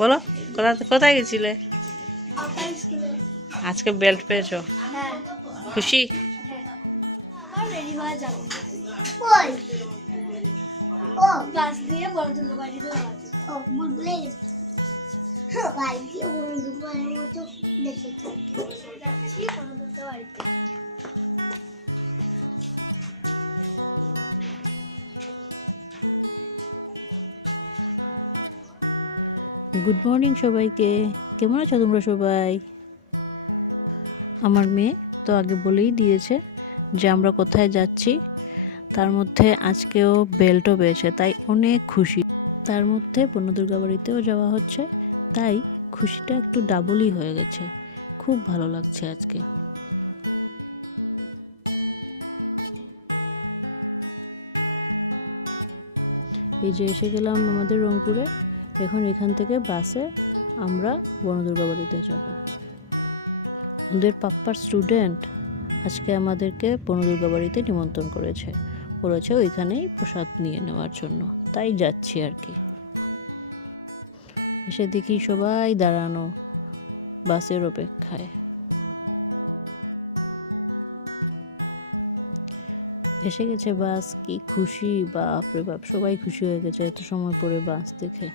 বলো কোথায় গেছিলে? আজকে বেল্ট পেয়েছো? খুশি? গুড মর্নিং সবাইকে। কেমন আছো তোমরা সবাই? আমার মেয়ে তো আগে বলেই দিয়েছে যে আমরা কোথায় যাচ্ছি, তার মধ্যে আজকেও বেল্টও পেয়েছে, তাই অনেক খুশি। তার মধ্যে বনদুর্গা বাড়িতেও যাওয়া হচ্ছে, তাই খুশিটা একটু ডাবলই হয়ে গেছে। খুব ভালো লাগছে আজকে। এই যে এসে গেলাম আমাদের রংপুরে। এখন এখান থেকে বাসে আমরা বনদুর্গা বাড়িতে যাব। ওদের পাপ্পার স্টুডেন্ট আজকে আমাদেরকে বনদুর্গা বাড়িতে নিমন্ত্রণ করেছে ওইখানেই প্রসাদ নিয়ে নেওয়ার জন্য, তাই যাচ্ছি আর কি। এসে দেখি সবাই দাঁড়ানো বাসের অপেক্ষায়। এসে গেছে বাস, কি খুশি! বাপরে বাপ, সবাই খুশি হয়ে গেছে এত সময় পরে বাস দেখে।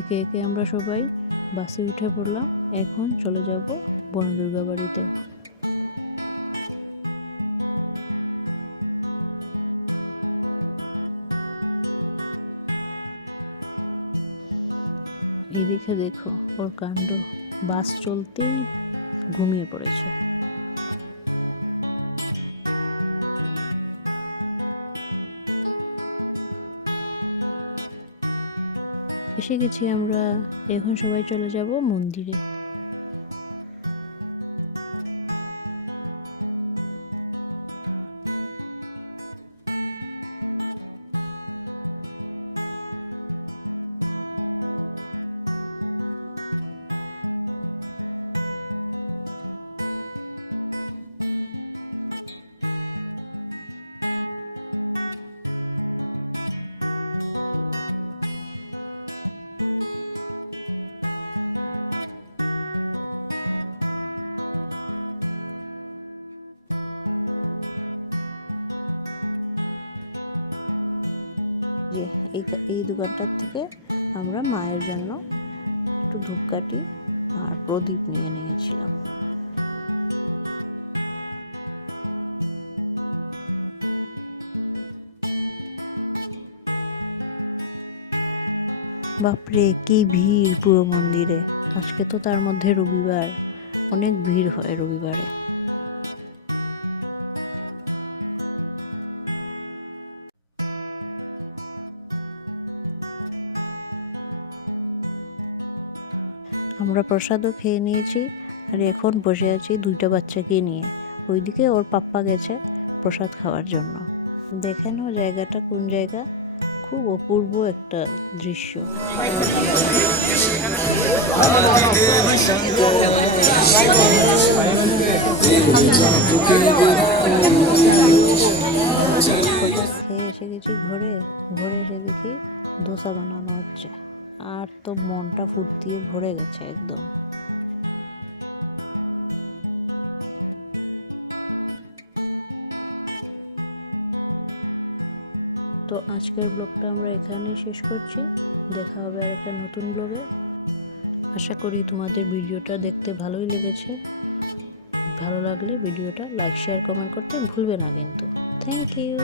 একে একে আমরা সবাই বাসে উঠে পড়লাম। এখন চলে যাব বনদুর্গা বাড়িতে। এদিকে দেখো ওর কাণ্ড, বাস চলতেই ঘুমিয়ে পড়েছে। এসে গেছি আমরা। এখন সবাই চলে যাব মন্দিরে। যে এই দোকানটার থেকে আমরা মায়ের জন্য একটু ধূপকাঠি আর প্রদীপ নিয়ে নিয়েছিলাম। বাপরে কি ভিড় পুরো মন্দিরে! আজকে তো তার মধ্যে রবিবার, অনেক ভিড় হয় রবিবারে। আমরা প্রসাদও খেয়ে নিয়েছি, আর এখন বসে আছি দুইটা বাচ্চাকে নিয়ে। ওইদিকে ওর পাপ্পা গেছে প্রসাদ খাওয়ার জন্য। দেখেন ও জায়গাটা কোন জায়গা, খুব অপূর্ব একটা দৃশ্য। খেয়ে এসে গেছি ঘরে এসে দেখি ধোসা বানানো হচ্ছে, আর তো মনটা ফুর্তিয়ে ভরে গেছে একদম। তো আজকের ব্লগটা আমরা এখানেই শেষ করছি। দেখা হবে আর একটা নতুন ব্লগে। আশা করি তোমাদের ভিডিওটা দেখতে ভালোই লেগেছে। ভালো লাগলে ভিডিওটা লাইক শেয়ার কমেন্ট করতে ভুলবে না কিন্তু। Thank you.